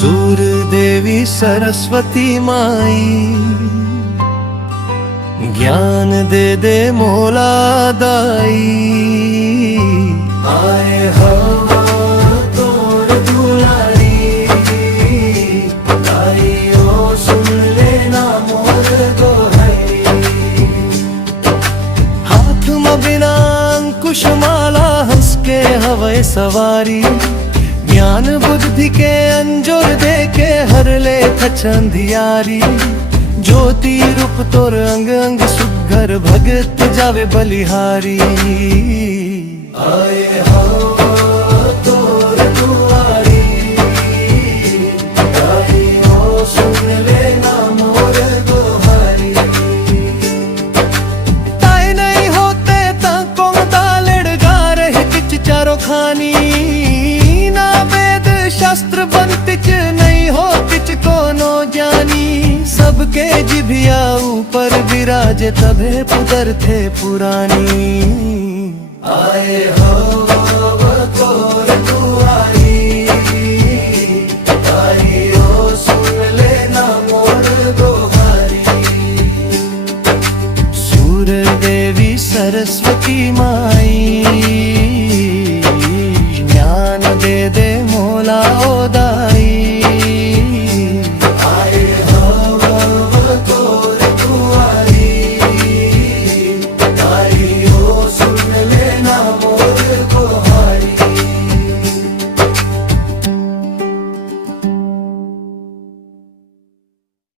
सूर देवी सरस्वती माई, ज्ञान दे दे मोला दाई। आए हवा तोर दुलारी, दाई ओ सुन लेना मोर दोहाई। हाथ में बिना अंकुश माला, हंस के हवै सवारी। ज्ञान बुद्धि के अंजोर दे के हर ले अंधियारी। ज्योति रूप तोर अंग अंग सुघर, भगत जावे बलिहारी। आए हवा तोर दुआरी, दाई ओ सुन लेना मोर दोहारी। ताई नहीं होते ता कोंदा लड़गा रहे किच चारो खानी। शास्त्र बनतिच नहीं हो तिच कोनो ज्ञानी। सबके जिभिया ऊपर विराजे तबे पुदर थे पुरानी। आए हवा तोर दुआरी, दाई ओ सुन लेना मोर दो।